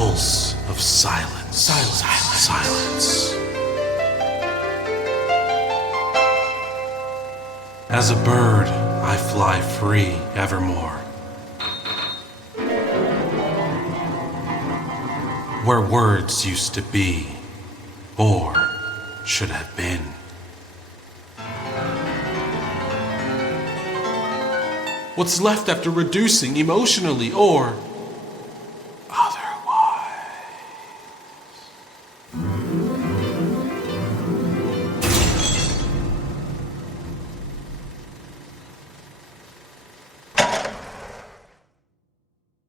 pulse of silence. Silence. As a bird, I fly free evermore. Where words used to be, or should have been. What's left after reducing emotionally, or